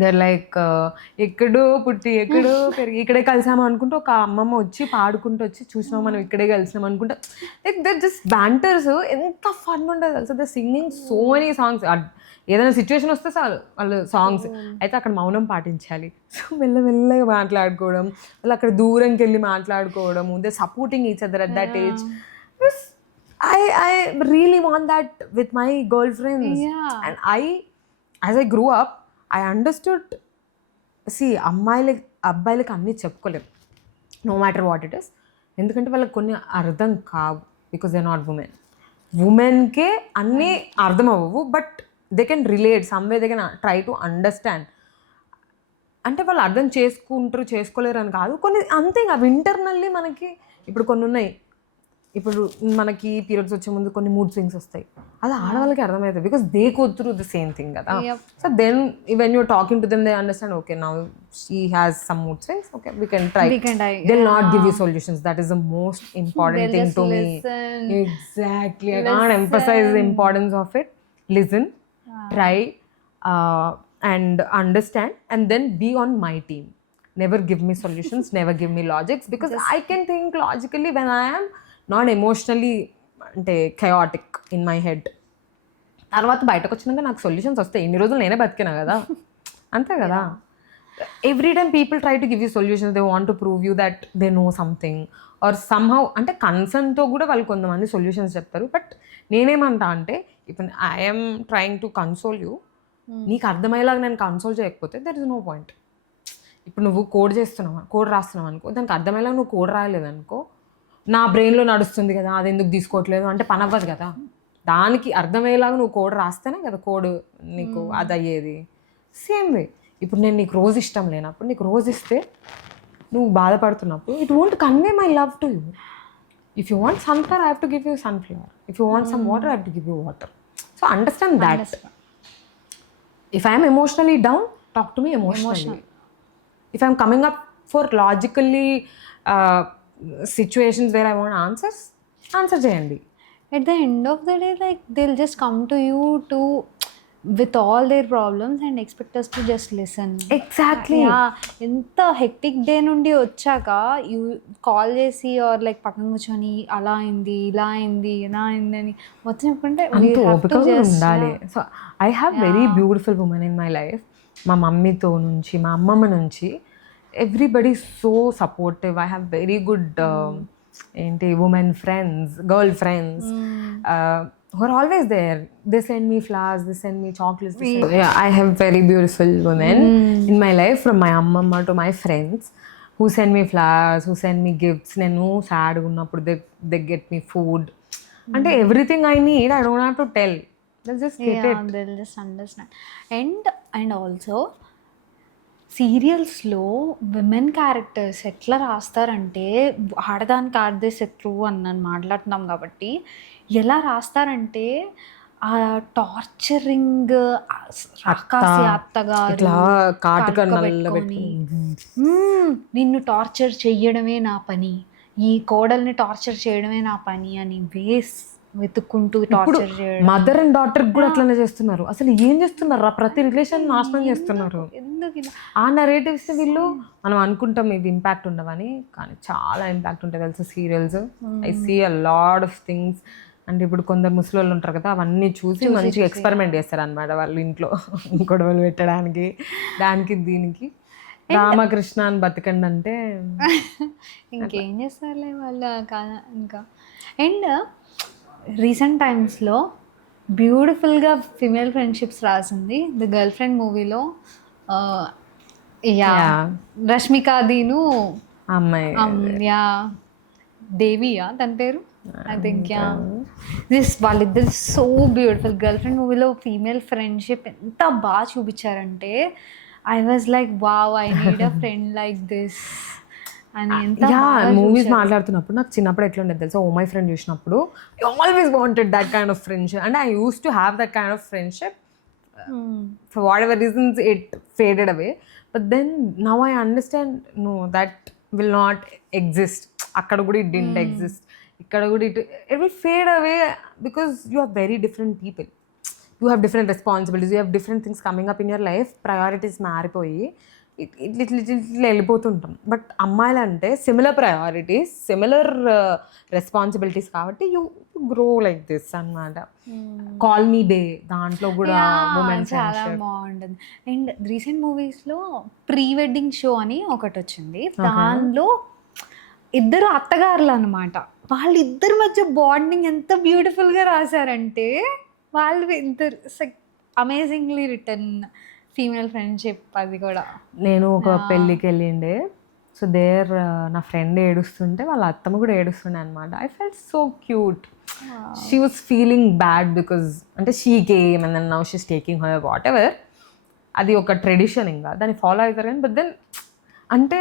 దేర్ లైక్ ఎక్కడో పుట్టి ఎక్కడో పెరిగి ఇక్కడే కలిసాము అనుకుంటే ఒక అమ్మమ్మ వచ్చి పాడుకుంటూ వచ్చి చూసినాం మనం ఇక్కడే కలిసినాం అనుకుంటా. లైక్ దట్ జస్ట్ బ్యాంటర్స్ ఎంత ఫన్ ఉండదు తెలుసు. The singing so many songs. ఏదైనా సిచ్యువేషన్ వస్తే చాలు వాళ్ళు సాంగ్స్. అయితే అక్కడ మౌనం పాటించాలి. సో మెల్లమెల్లగా మాట్లాడుకోవడం, వాళ్ళు అక్కడ దూరంకి వెళ్ళి మాట్లాడుకోవడం, they supporting each other at that age. I really want that with my girlfriends. And as I grew up, I understood, see, అబ్బాయిలకి అన్నీ చెప్పుకోలేరు, no matter what it is. ఎందుకంటే వాళ్ళకి కొన్ని అర్థం కావు, because they are not women. ఉమెన్కే అన్నీ అర్థం అవ్వవు, but they can relate someway, they can try to understand. అంటే వాళ్ళు అర్థం చేసుకుంటారు చేసుకోలేరు అని కాదు, కొన్ని అంతే. అవి ఇంటర్నల్లీ మనకి ఇప్పుడు కొన్ని ఉన్నాయి. ఇప్పుడు మనకి పీరియడ్స్ వచ్చే ముందు కొన్ని మూడ్ స్వింగ్స్ వస్తాయి, అది ఆడవాళ్ళకి అర్థమవుతుంది, because they go through the same thing కదా. So then when you're talking to them they understand, okay now she has some mood swings, okay we can try. They will not give you solutions. That is the most important thing to me. Exactly. I can't emphasize the importance of it. Listen, try and understand, and then be on my team. Never give me solutions, never give me logics, because I can think logically when I am not emotionally అంటే chaotic in my head. తర్వాత బయటకు వచ్చినాక నాకు solutions వస్తాయి. ఇన్ని రోజులు నేనే బతికినా కదా, అంతే కదా. Every time people try to give you solutions. They want to prove you that they know something or somehow. అంటే కన్సర్న్తో కూడా వాళ్ళు కొంతమంది సొల్యూషన్స్ చెప్తారు. బట్ నేనేమంటా అంటే, ఇప్పుడు I'm trying to console you. నీకు అర్థమయ్యేలాగా నేను కన్సోల్ చేయకపోతే దర్ ఇస్ నో పాయింట్. ఇప్పుడు నువ్వు కోడ్ చేస్తున్నావు, కోడ్ రాస్తున్నావు అనుకో, దానికి అర్థమయ్యేలాగా నువ్వు కోడ్ రాయలేదనుకో, నా బ్రెయిన్లో నడుస్తుంది కదా, అది ఎందుకు తీసుకోవట్లేదు అంటే పని అవ్వదు కదా. దానికి అర్థమయ్యేలాగా నువ్వు కోడ్ రాస్తేనే కదా కోడ్ నీకు అది అయ్యేది. సేమ్ వే ఇప్పుడు నేను నీకు రోజు ఇష్టం లేనప్పుడు నీకు రోజు ఇస్తే నువ్వు బాధపడుతున్నప్పుడు, it won't convey my love to you. if you want sunflower, I have to give you sunflower. If you want some water, I have to give you water. So understand that. If I am emotionally down, talk to me emotionally. If I'm coming up for logically situations where I want answer cheyandi. At the end of the day, like they'll just come to you to with all their problems and expect us to just listen. Exactly. ఎంత hectic day నుండి వచ్చాక you call చేసి are like పక్కన కూర్చొని అలా అయింది ఇలా అయింది ఇలా అయిందని మొత్తం చెప్పుకుంటే అంత ఓపిక ఉండాలి. So I have very beautiful women in my life. మా మమ్మీతో నుంచి మా అమ్మమ్మ నుంచి everybody so supportive. I have very good ఏంటి women friends, girl friends who are always there. They send me flowers, they send me chocolates. Yeah, I have very beautiful women in my life, from my amma to my friends, who send me flowers, who send me gifts. Nenu sad unnappudu they get me food. Ante everything I need, I don't have to tell. They'll just get it. They'll just understand. And also సీరియల్స్లో women characters ఎట్లా రాస్తారంటే, ఆడదానికి ఆడదే శత్రువు అని నన్ను మాట్లాడుతున్నాం కాబట్టి ఎలా రాస్తారంటే ఆ టార్చరింగ్ రాకాసి అత్తగారు నిన్ను టార్చర్ చెయ్యడమే నా పని, ఈ కోడల్ని టార్చర్ చేయడమే నా పని అని వెతుక్కుంటూ టార్చర్ చేయడం. మదర్ అండ్ డాటర్ కూడా అట్లనే చేస్తున్నారు. అసలు ఏం చేస్తున్నారు? ప్రతి రిలేషన్ నాశనం చేస్తున్నారు. ఆ నరేటివ్స్ వీళ్ళు మనం అనుకుంటాం ఇవి ఇంపాక్ట్ ఉండవని, కానీ చాలా ఇంపాక్ట్ ఉంటుంది తెలుసు serials. I see a lot of things. అంటే ఇప్పుడు కొందరు ముసలోళ్ళు ఉంటారు కదా, అవన్నీ చూసి మంచిగా ఎక్స్పెరిమెంట్ చేస్తారు అనమాట వాళ్ళు ఇంట్లో గొడవలు పెట్టడానికి, దానికి దీనికి. రామకృష్ణ అని బతకండి అంటే ఇంకేం చేస్తారులే వాళ్ళు. ఇంకా అండ్ రీసెంట్ టైమ్స్లో బ్యూటిఫుల్గా ఫిమేల్ ఫ్రెండ్షిప్స్ రాసింది ది గర్ల్ ఫ్రెండ్ మూవీలో. రష్మికాదీను అమ్మాయి దేవియా తన పేరు, ఐ థింక్. వాళ్ళిద్దరు సో బ్యూటిఫుల్. గర్ల్ ఫ్రెండ్ మూవీలో ఫీమేల్ ఫ్రెండ్షిప్ ఎంత బాగా చూపించారంటే I was like wow, I need a friend like this అని. మూవీస్ మాట్లాడుతున్నప్పుడు నాకు చిన్నప్పుడు ఎట్లా ఉండేది తెలుసా, ఓ మై ఫ్రెండ్ చూసినప్పుడు I always wanted that kind of friendship, and I used to have that kind of friendship. For what ever reasons it faded away, but then now I understand no that will not exist. అక్కడ కూడా it didn't exist, ఇక్కడ కూడా it will fade away, because you are very different people, you have different responsibilities, you have different things coming up in your life, priorities మారిపోయి ఇట్లా వెళ్ళిపోతుంటాం. But అమ్మాయిలు అంటే similar priorities, similar responsibilities, కాబట్టి you grow like this అన్నమాట. Call me day దాంట్లో కూడా చాలా బాగుంటుంది. అండ్ రీసెంట్ మూవీస్లో ప్రీ వెడ్డింగ్ షో అని ఒకటి వచ్చింది. దానిలో ఇద్దరు అత్తగారులు అనమాట, వాళ్ళిద్దరి మధ్య బాండింగ్ ఎంత బ్యూటిఫుల్గా రాశారంటే, వాళ్ళు ఇద్దరు అమేజింగ్లీ రిటర్న్ ఫీమేల్ ఫ్రెండ్షిప్. అది కూడా నేను ఒక పెళ్ళికి వెళ్ళిండే, సో దేర్ నా ఫ్రెండ్ ఏడుస్తుంటే వాళ్ళ అత్తమ్మ కూడా ఏడుస్తుండే అనమాట. I felt so cute. She was feeling bad because అంటే she came and then now she's taking her whatever. అది ఒక ట్రెడిషన్, ఇంకా దాన్ని ఫాలో అవుతారు. కానీ బట్ దెన్ అంటే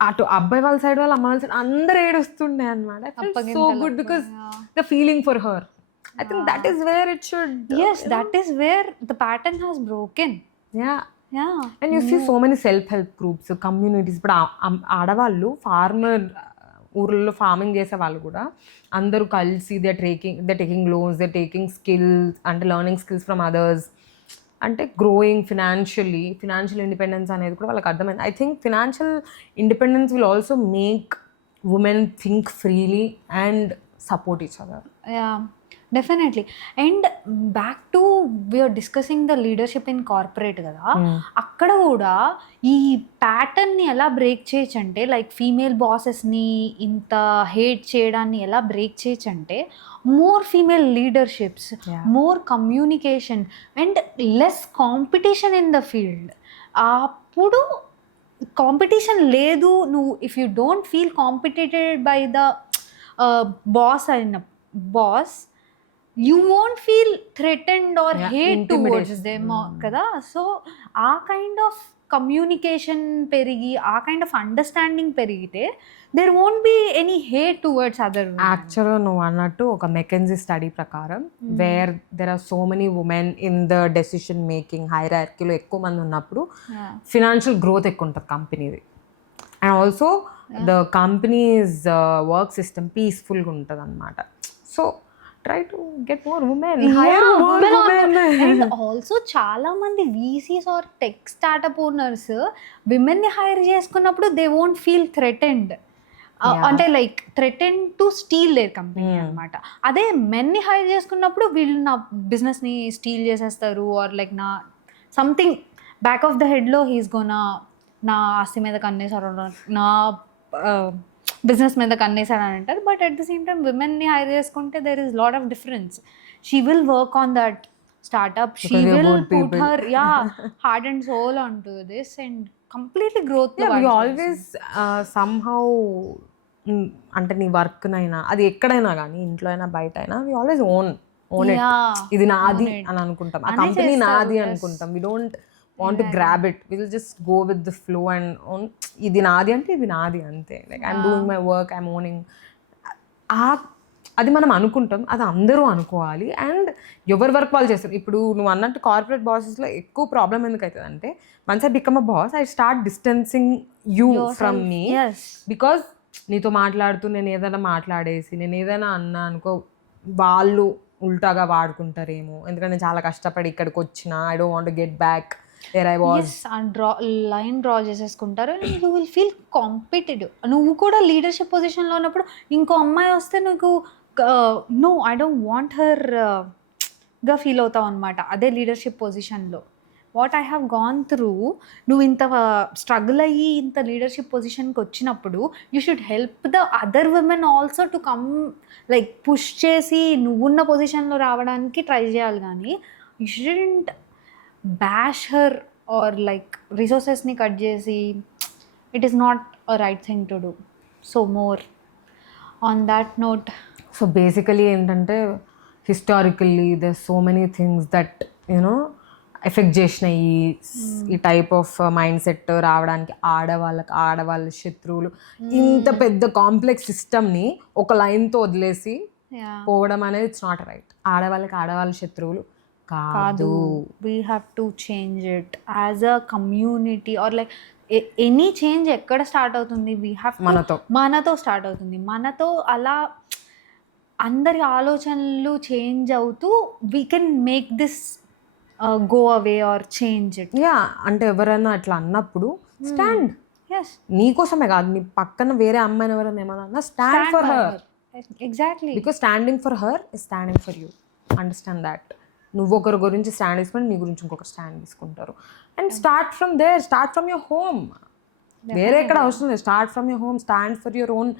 అటు అబ్బాయి వాళ్ళ సైడ్ వాళ్ళు అమ్మ వాళ్ళ సైడ్ అందరు ఏడుస్తుండే అనమాట. So good because the feeling for her. I think that is where it should. Yes, that is where the pattern has broken. Yeah. And you see so many self-help groups, communities. ఇప్పుడు ఆడవాళ్ళు farmer ఊర్లలో farming చేసే వాళ్ళు కూడా అందరూ కలిసి they taking loans, they taking skills అంటే learning skills from others, అంటే గ్రోయింగ్ ఫినాన్షియల్ ఇండిపెండెన్స్ అనేది కూడా వాళ్ళకి అర్థమైంది. I think financial independence will also make women think freely and support each other. Definitely. And back to we're discussing the leadership in corporate కదా, అక్కడ కూడా ఈ ప్యాటర్న్ని ఎలా బ్రేక్ చేయొచ్చు అంటే, లైక్ ఫీమేల్ బాసెస్ని ఇంత హేట్ చేయడాన్ని ఎలా బ్రేక్ చేయొచ్చు అంటే, more female leaderships, more communication and less competition in the field. అప్పుడు కాంపిటీషన్ లేదు, నువ్వు if you don't feel competed by the boss you won't feel threatened or hate towards them కదా. So ఆ kind of communication పెరిగి ఆ kind of understanding పెరిగితే there won't be any hate towards other. యాక్చువల్గా నువ్వు అన్నట్టు ఒక మెకెన్జీ స్టడీ ప్రకారం where there are so many women in the decision making హైరార్కీలో ఎక్కువ మంది ఉన్నప్పుడు ఫినాన్షియల్ గ్రోత్ ఎక్కువ ఉంటుంది కంపెనీది. And also the companies work system పీస్ఫుల్గా ఉంటుంది అనమాట. So try to get more women, hire more women. And also చాలా మంది VCs or tech startup owners విమెన్ని హైర్ చేసుకున్నప్పుడు దే వోంట్ ఫీల్ థ్రెటెండ్. అంటే like threaten to steal their company అనమాట. అదే మెన్ని హైర్ చేసుకున్నప్పుడు వీళ్ళు నా బిజినెస్ని స్టీల్ చేసేస్తారు ఆర్ లైక్ నా సంథింగ్ బ్యాక్ ఆఫ్ ద హెడ్లో హీస్ గోనా నా ఆస్తి మీద కన్నేసారు, నా బిజినెస్ మీద కన్నేసారు అని అంటారు. But at the same time విమెన్ని హైర్ చేసుకుంటే there is lot of difference. She will work on that startup, she will put her heart and soul on to this and completely growth. Always somehow అంటే నీ work నైనా అది ఎక్కడైనా కానీ ఇంట్లో అయినా బయట అయినా వి ఆల్వేస్ ఓన్ ఇట్. ఇది నాది అని అనుకుంటాం, ఆ కంపెనీ నాది అనుకుంటాం. We don't want to grab it, we'll just go with the flow and ఇది నాది అంటే ఇది నాది అంతే. Like I'm doing my work, I'm owning. అది మనం అనుకుంటాం, అది అందరూ అనుకోవాలి. అండ్ ఎవరి వర్క్ వాళ్ళు చేస్తారు. ఇప్పుడు నువ్వు అన్నట్టు కార్పొరేట్ బాసెస్లో ఎక్కువ ప్రాబ్లం ఎందుకు అవుతుంది అంటే once I become a boss I start distancing you from me. Because నీతో మాట్లాడుతూ నేను ఏదైనా మాట్లాడేసి నేను ఏదైనా అన్నా అనుకో వాళ్ళు ఉల్టాగా వాడుకుంటారేమో, ఎందుకంటే నేను చాలా కష్టపడి ఇక్కడికి వచ్చిన, I don't want to get back where I was. Line draw చేసేసుకుంటారు. You will feel competitive. నువ్వు కూడా లీడర్షిప్ పొజిషన్లో ఉన్నప్పుడు ఇంకో అమ్మాయి వస్తే నీకు no I don't want her గా ఫీల్ అవుతావు అనమాట. అదే లీడర్షిప్ పొజిషన్లో what I have gone through, నువ్వు ఇంత స్ట్రగుల్ అయ్యి ఇంత లీడర్షిప్ పొజిషన్కి వచ్చినప్పుడు you should help the other women also to come, like push చేసి నువ్వున్న పొజిషన్లో రావడానికి ట్రై చేయాలి. కానీ you shouldn't bash her or like రిసోర్సెస్ని కట్ చేసి, it is not a right thing to do. So more on that note. So basically ఏంటంటే historically there so many things that you know effect చేసినాయి ఈ type of mind set రావడానికి. ఆడవాళ్ళ శత్రువులు, ఇంత పెద్ద కాంప్లెక్స్ సిస్టమ్ని ఒక లైన్తో వదిలేసి పోవడం అనేది ఇట్స్ నాట్ రైట్. ఆడవాళ్ళ శత్రువులు కాదు. We have to change it as a community or like any change ఎక్కడ స్టార్ట్ అవుతుంది? వీ హ్యావ్ మనతో స్టార్ట్ అవుతుంది. మనతో అలా అందరి ఆలోచనలు చేంజ్ అవుతూ we can make this go away or change it. అంటే ఎవరైనా అట్లా అన్నప్పుడు స్టాండ్. నీకోసమే కాదు, నీ పక్కన వేరే అమ్మాయిని ఎవరైనా ఏమన్నా stand for her. Exactly, because standing for her is standing for you. Understand that. నువ్వు ఒకరి గురించి స్టాండ్ తీసుకుని నీ గురించి ఇంకొకరు స్టాండ్ తీసుకుంటారు. And start from there, start from your home. వేరే ఎక్కడ అవసరం లేదు. Start from your home, stand for your own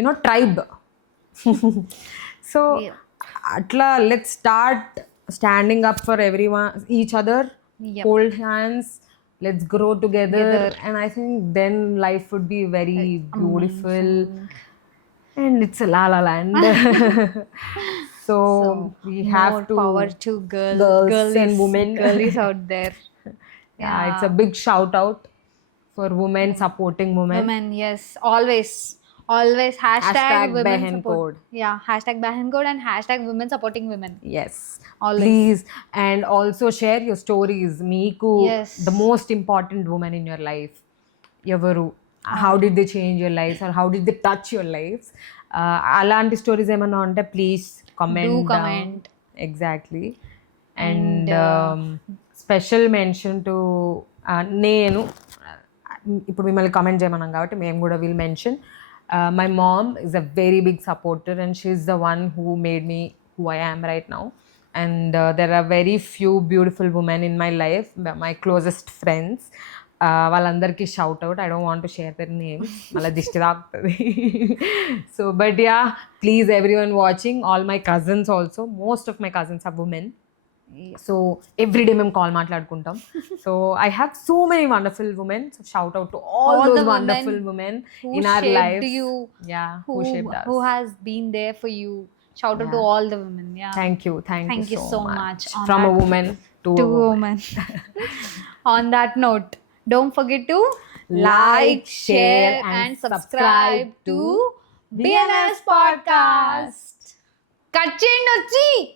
you know tribe. So అట్లా let's start standing up for everyone, each other, hold hands, let's grow together. And I think then life would be very beautiful. And it's a la la land. So we have to power to girls and women, girlies out there. It's a big shout out for women supporting women. Yes, always hashtag women Behan support. Code. Hashtag Behan Code and hashtag women supporting women. Yes, always. Please. And also share your stories. Meeku, the most important woman in your life, Yavaru, how did they change your lives or how did they touch your lives? Alanti stories emanna unte please comment. Do comment. Exactly. And special mention to నేను ఇప్పుడు మిమ్మల్ని comment చేయమన్నాం కాబట్టి మేము కూడా will mention. My mom is a very big supporter and she's the one who made me who I am right now. And there are very few beautiful women in my life, my closest friends. వాళ్ళందరికీ shout out. I don't want to share their names, మళ్ళీ దిష్టి తాకుతుంది. So but please everyone watching, all my cousins also, most of my cousins are women. So every day మేము call మాట్లాడుకుంటాం. So I have so many wonderful women. So shout out to all those wonderful women in our life. Who shaped us, who has been there for you. Shout out to all the women. Thank you so much. From a woman to a woman. On that note don't forget to like, share and subscribe to BNS podcast. Cut చేయండి వచ్చి.